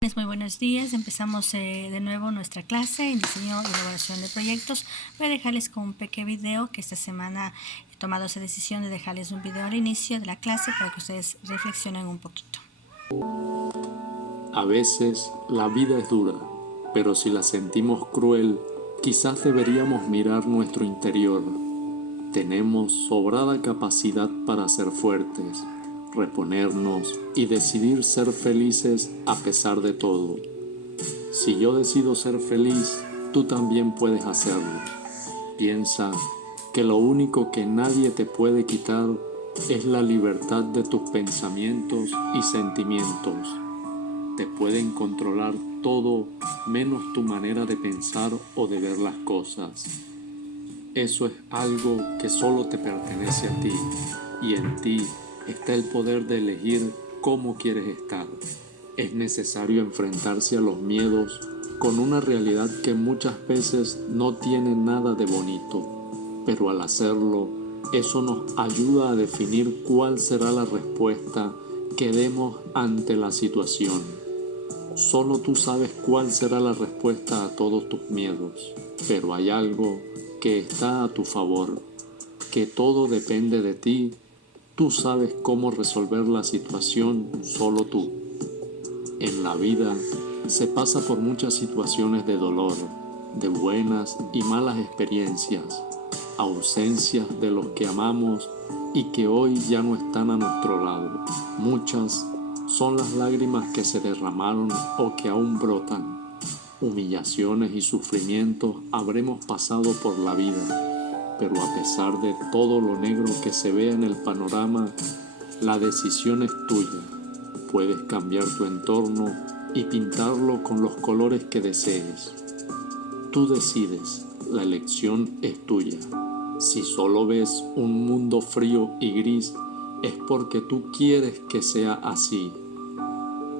Muy buenos días, empezamos de nuevo nuestra clase en diseño y elaboración de proyectos. Voy a dejarles con un pequeño video que esta semana he tomado esa decisión de dejarles un video al inicio de la clase para que ustedes reflexionen un poquito. A veces la vida es dura, pero si la sentimos cruel, quizás deberíamos mirar nuestro interior. Tenemos sobrada capacidad para ser fuertes, reponernos y decidir ser felices a pesar de todo. Si yo decido ser feliz, tú también puedes hacerlo. Piensa que lo único que nadie te puede quitar es la libertad de tus pensamientos y sentimientos. Te pueden controlar todo menos tu manera de pensar o de ver las cosas. Eso es algo que solo te pertenece a ti, y en ti está el poder de elegir cómo quieres estar. Es necesario enfrentarse a los miedos con una realidad que muchas veces no tiene nada de bonito, pero al hacerlo, eso nos ayuda a definir cuál será la respuesta que demos ante la situación. Solo tú sabes cuál será la respuesta a todos tus miedos, pero hay algo que está a tu favor, que todo depende de ti. Tú sabes cómo resolver la situación, solo tú. En la vida se pasa por muchas situaciones de dolor, de buenas y malas experiencias, ausencias de los que amamos y que hoy ya no están a nuestro lado. Muchas son las lágrimas que se derramaron o que aún brotan. Humillaciones y sufrimientos habremos pasado por la vida, pero a pesar de todo lo negro que se vea en el panorama, la decisión es tuya. Puedes cambiar tu entorno y pintarlo con los colores que desees. Tú decides, la elección es tuya. Si solo ves un mundo frío y gris, es porque tú quieres que sea así.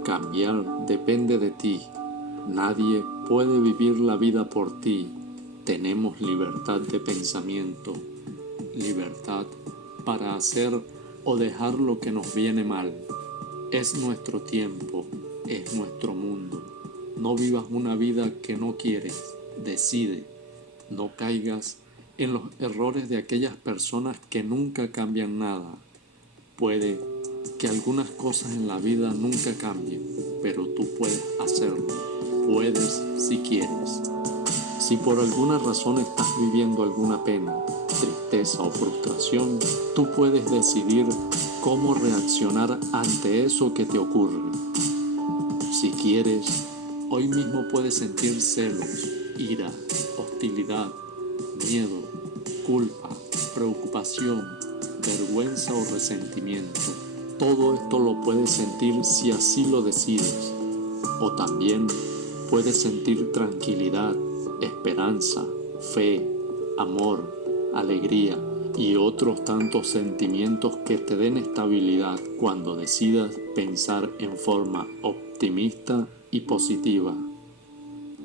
Cambiar depende de ti. Nadie puede vivir la vida por ti. Tenemos libertad de pensamiento, libertad para hacer o dejar lo que nos viene mal. Es nuestro tiempo, es nuestro mundo. No vivas una vida que no quieres. Decide. No caigas en los errores de aquellas personas que nunca cambian nada. Puede que algunas cosas en la vida nunca cambien, pero tú puedes hacerlo. Puedes si quieres. Si por alguna razón estás viviendo alguna pena, tristeza o frustración, tú puedes decidir cómo reaccionar ante eso que te ocurre. Si quieres, hoy mismo puedes sentir celos, ira, hostilidad, miedo, culpa, preocupación, vergüenza o resentimiento. Todo esto lo puedes sentir si así lo decides. O también puedes sentir tranquilidad, esperanza, fe, amor, alegría y otros tantos sentimientos que te den estabilidad cuando decidas pensar en forma optimista y positiva.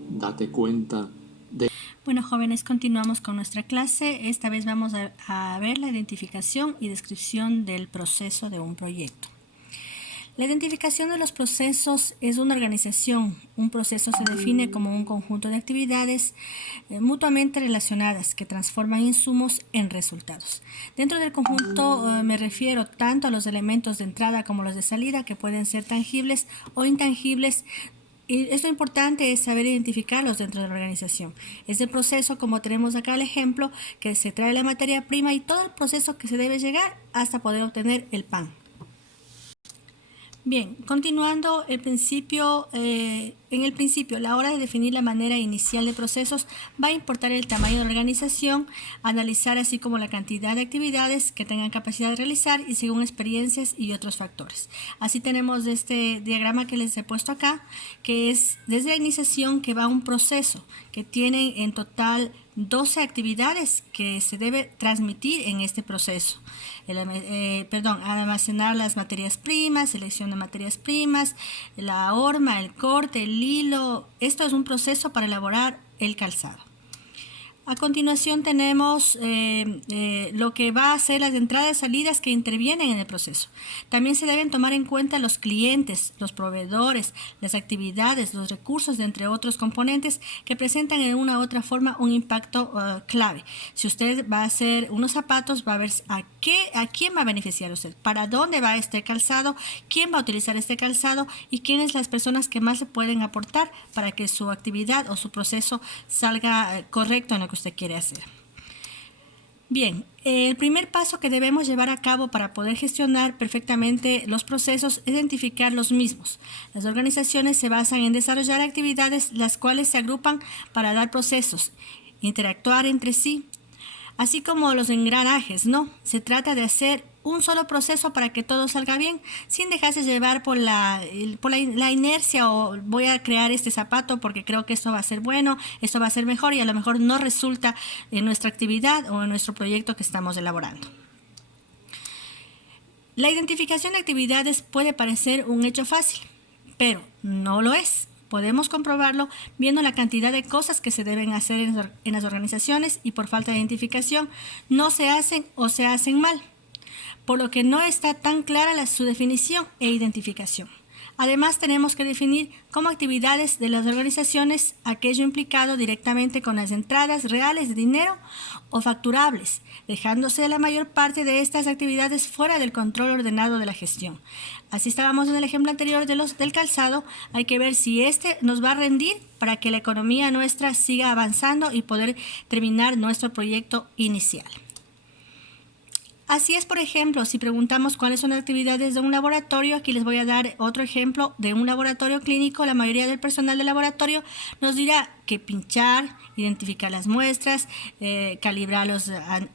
Date cuenta de... Bueno, jóvenes, continuamos con nuestra clase. Esta vez vamos a ver la identificación y descripción del proceso de un proyecto. La identificación de los procesos es una organización. Un proceso se define como un conjunto de actividades mutuamente relacionadas que transforman insumos en resultados. Dentro del conjunto me refiero tanto a los elementos de entrada como los de salida, que pueden ser tangibles o intangibles. Y esto importante es saber identificarlos dentro de la organización. Es el proceso, como tenemos acá el ejemplo, que se trae la materia prima y todo el proceso que se debe llegar hasta poder obtener el pan. Bien, continuando en el principio, a la hora de definir la manera inicial de procesos, va a importar el tamaño de la organización, analizar así como la cantidad de actividades que tengan capacidad de realizar y según experiencias y otros factores. Así tenemos este diagrama que les he puesto acá, que es desde la iniciación que va un proceso que tiene en total 12 actividades que se debe transmitir en este proceso. Almacenar las materias primas, selección de materias primas, la horma, el corte, el hilo. Esto es un proceso para elaborar el calzado. A continuación tenemos lo que va a ser las entradas y salidas que intervienen en el proceso. También se deben tomar en cuenta los clientes, los proveedores, las actividades, los recursos, entre otros componentes que presentan en una u otra forma un impacto clave. Si usted va a hacer unos zapatos, va a ver a quién va a beneficiar usted, para dónde va este calzado, quién va a utilizar este calzado y quiénes las personas que más le pueden aportar para que su actividad o su proceso salga correcto en lo que usted quiere hacer. Bien, el primer paso que debemos llevar a cabo para poder gestionar perfectamente los procesos es identificar los mismos. Las organizaciones se basan en desarrollar actividades las cuales se agrupan para dar procesos, interactuar entre sí, así como los engranajes, ¿no? Se trata de hacer un solo proceso para que todo salga bien, sin dejarse llevar por la inercia o voy a crear este zapato porque creo que esto va a ser bueno, esto va a ser mejor y a lo mejor no resulta en nuestra actividad o en nuestro proyecto que estamos elaborando. La identificación de actividades puede parecer un hecho fácil, pero no lo es. Podemos comprobarlo viendo la cantidad de cosas que se deben hacer en las organizaciones y por falta de identificación no se hacen o se hacen mal, por lo que no está tan clara su definición e identificación. Además, tenemos que definir como actividades de las organizaciones aquello implicado directamente con las entradas reales de dinero o facturables, dejándose la mayor parte de estas actividades fuera del control ordenado de la gestión. Así estábamos en el ejemplo anterior del calzado, hay que ver si este nos va a rendir para que la economía nuestra siga avanzando y poder terminar nuestro proyecto inicial. Así es, por ejemplo, si preguntamos cuáles son las actividades de un laboratorio, aquí les voy a dar otro ejemplo de un laboratorio clínico. La mayoría del personal del laboratorio nos dirá que pinchar, identificar las muestras, calibrar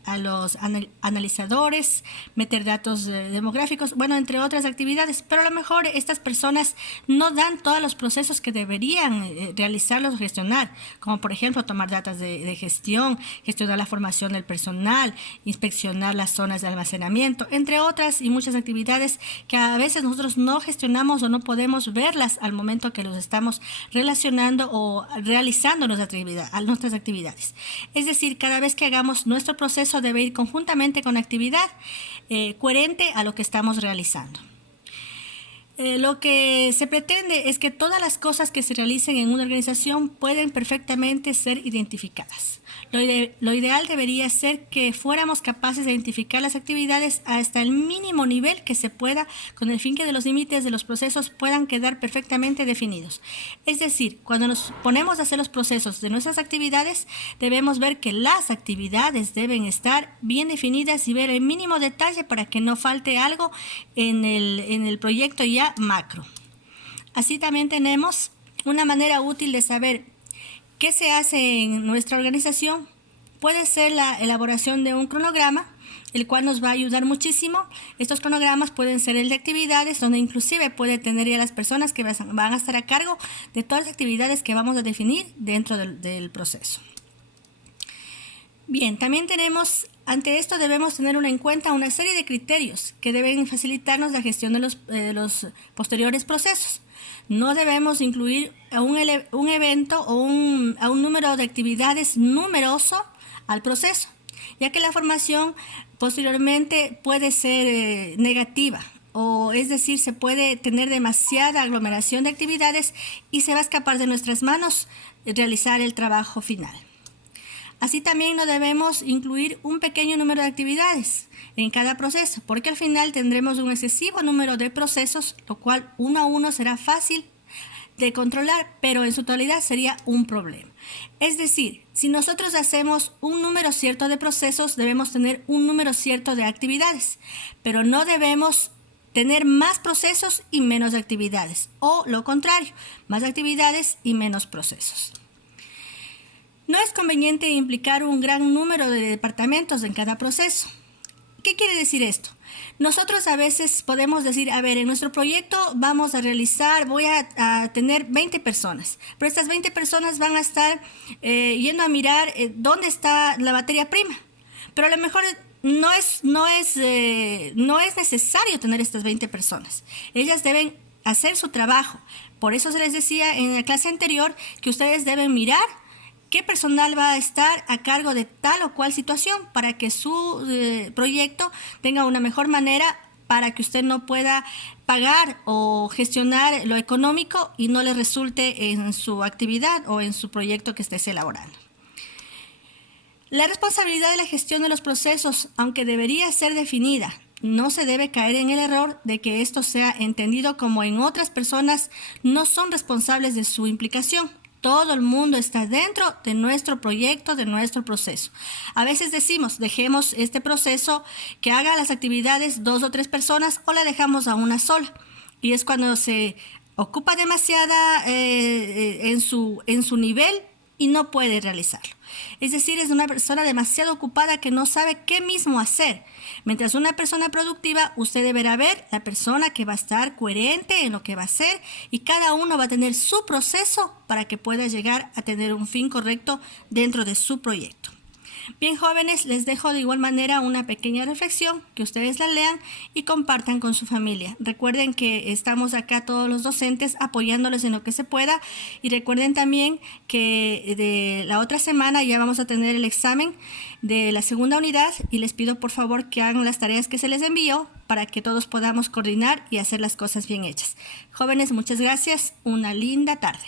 a los analizadores, meter datos demográficos, bueno, entre otras actividades. Pero a lo mejor estas personas no dan todos los procesos que deberían realizarlos o gestionar, como por ejemplo tomar datos de gestión, gestionar la formación del personal, inspeccionar las zonas de almacenamiento, entre otras y muchas actividades que a veces nosotros no gestionamos o no podemos verlas al momento que los estamos relacionando o realizando nuestras actividades. Es decir, cada vez que hagamos nuestro proceso debe ir conjuntamente con la actividad coherente a lo que estamos realizando. Lo que se pretende es que todas las cosas que se realicen en una organización pueden perfectamente ser identificadas. Lo ideal debería ser que fuéramos capaces de identificar las actividades hasta el mínimo nivel que se pueda, con el fin que los límites de los procesos puedan quedar perfectamente definidos. Es decir, cuando nos ponemos a hacer los procesos de nuestras actividades, debemos ver que las actividades deben estar bien definidas y ver el mínimo detalle para que no falte algo en el proyecto ya macro. Así también tenemos una manera útil de saber qué se hace en nuestra organización. Puede ser la elaboración de un cronograma, el cual nos va a ayudar muchísimo. Estos cronogramas pueden ser el de actividades, donde inclusive puede tener ya las personas que van a estar a cargo de todas las actividades que vamos a definir dentro del proceso. Bien, también ante esto debemos tener en cuenta una serie de criterios que deben facilitarnos la gestión de los posteriores procesos. No debemos incluir a un evento o a un número de actividades numeroso al proceso, ya que la formación posteriormente puede ser negativa, o es decir, se puede tener demasiada aglomeración de actividades y se va a escapar de nuestras manos realizar el trabajo final. Así también no debemos incluir un pequeño número de actividades en cada proceso, porque al final tendremos un excesivo número de procesos, lo cual uno a uno será fácil de controlar, pero en su totalidad sería un problema. Es decir, si nosotros hacemos un número cierto de procesos, debemos tener un número cierto de actividades, pero no debemos tener más procesos y menos actividades, o lo contrario, más actividades y menos procesos. No es conveniente implicar un gran número de departamentos en cada proceso. ¿Qué quiere decir esto? Nosotros a veces podemos decir, a ver, en nuestro proyecto vamos a realizar, voy a tener 20 personas, pero estas 20 personas van a estar yendo a mirar dónde está la materia prima. Pero a lo mejor no es necesario tener estas 20 personas. Ellas deben hacer su trabajo. Por eso se les decía en la clase anterior que ustedes deben mirar qué personal va a estar a cargo de tal o cual situación para que su proyecto tenga una mejor manera, para que usted no pueda pagar o gestionar lo económico y no le resulte en su actividad o en su proyecto que estés elaborando. La responsabilidad de la gestión de los procesos, aunque debería ser definida, no se debe caer en el error de que esto sea entendido como en otras personas no son responsables de su implicación. Todo el mundo está dentro de nuestro proyecto, de nuestro proceso. A veces decimos, dejemos este proceso que haga las actividades 2 o 3 personas o la dejamos a una sola. Y es cuando se ocupa demasiada en su nivel y no puede realizarlo. Es decir, es una persona demasiado ocupada que no sabe qué mismo hacer. Mientras una persona productiva, usted deberá ver la persona que va a estar coherente en lo que va a hacer y cada uno va a tener su proceso para que pueda llegar a tener un fin correcto dentro de su proyecto. Bien, jóvenes, les dejo de igual manera una pequeña reflexión, que ustedes la lean y compartan con su familia. Recuerden que estamos acá todos los docentes apoyándoles en lo que se pueda y recuerden también que de la otra semana ya vamos a tener el examen de la segunda unidad y les pido por favor que hagan las tareas que se les envió para que todos podamos coordinar y hacer las cosas bien hechas. Jóvenes, muchas gracias. Una linda tarde.